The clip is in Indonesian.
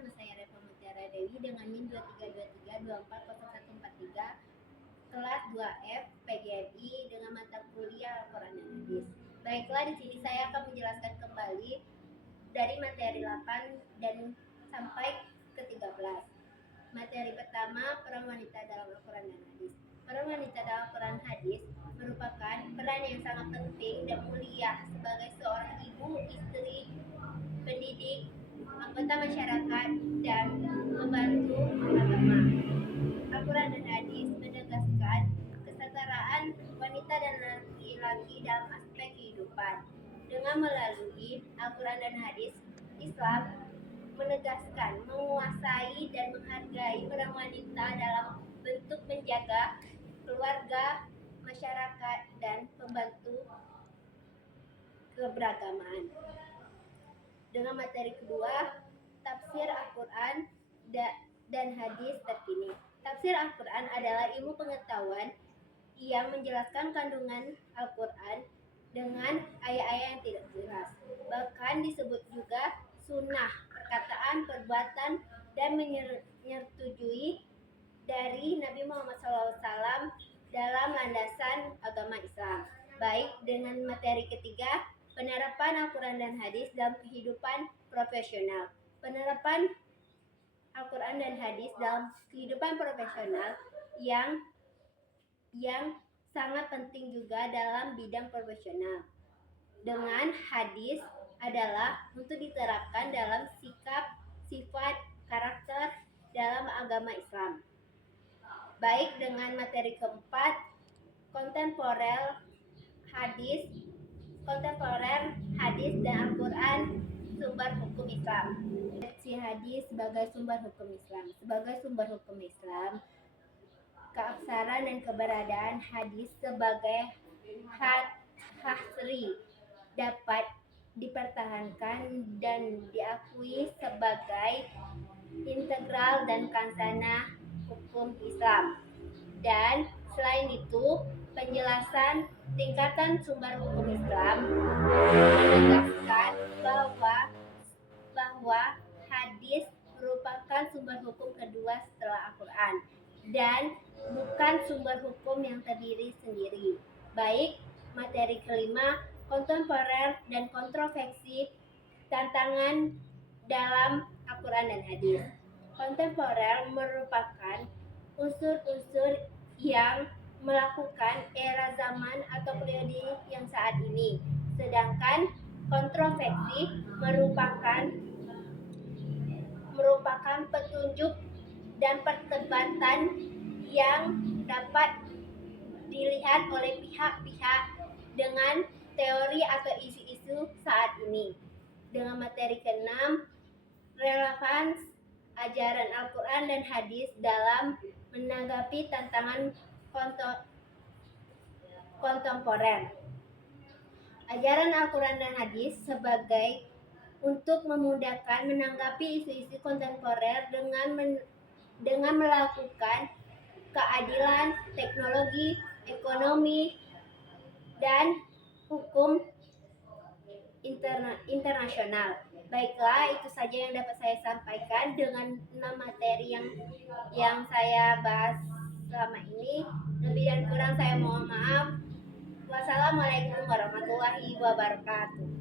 nama saya Reva Mutiara Dewi dengan NIM 2323240143 kelas 2F PGMI dengan mata kuliah Al-Quran dan Hadis. Baiklah, di sini saya akan menjelaskan kembali dari materi 8 dan sampai ke 13. Materi pertama, peran wanita dalam Al-Quran dan Hadis. Peran wanita dalam Al-Quran dan Hadis merupakan peran yang sangat penting dan mulia sebagai seorang ibu, istri, pendidik, anggota masyarakat, dan pembantu agama. Al-Quran dan Hadis menegaskan kesetaraan wanita dan laki-laki dalam aspek kehidupan. Dengan melalui Al-Quran dan Hadis, Islam menegaskan, menguasai, dan menghargai peran wanita dalam bentuk menjaga keluarga, masyarakat, dan pembantu keberagaman. Dengan materi kedua, tafsir Al-Quran dan Hadis terkini. Tafsir Al-Quran adalah ilmu pengetahuan yang menjelaskan kandungan Al-Quran dengan ayat-ayat yang tidak jelas. Bahkan disebut juga sunnah, perkataan, perbuatan, dan menyetujui dari Nabi Muhammad SAW dalam landasan agama Islam. Baik, dengan materi ketiga, penerapan Al-Quran dan Hadis dalam kehidupan profesional. Penerapan Al-Quran dan Hadis dalam kehidupan profesional yang sangat penting juga dalam bidang profesional. Dengan hadis adalah untuk diterapkan dalam sikap, sifat, karakter dalam agama Islam. Baik, dengan materi keempat, kontemporer hadis dan Al-Quran sumber hukum Islam. Si hadis sebagai sumber hukum Islam. Sebagai sumber hukum Islam, keabsahan dan keberadaan hadis sebagai hasri dapat dipertahankan dan diakui sebagai integral dan kansana hukum Islam. Dan selain itu, penjelasan tingkatan sumber hukum Islam menegaskan bahwa hadis merupakan sumber hukum kedua setelah Al-Quran dan bukan sumber hukum yang terdiri sendiri. Baik, materi kelima, kontemporer dan kontroversi tantangan dalam Al-Quran dan Hadis. Kontemporer merupakan unsur-unsur yang melakukan era zaman atau periode yang saat ini. Sedangkan kontroversi merupakan petunjuk dan perdebatan yang dapat dilihat oleh pihak-pihak dengan teori atau isu-isu saat ini. Dengan materi ke-6, relevans ajaran Al-Quran dan Hadis dalam menanggapi tantangan kontemporer. Ajaran Al-Quran dan Hadis sebagai untuk memudahkan menanggapi isu-isu kontemporer dengan melakukan keadilan, teknologi, ekonomi, dan hukum internasional. Baiklah, itu saja yang dapat saya sampaikan dengan 6 materi yang saya bahas selama ini. Lebih dan kurang saya mohon maaf. Wassalamualaikum warahmatullahi wabarakatuh.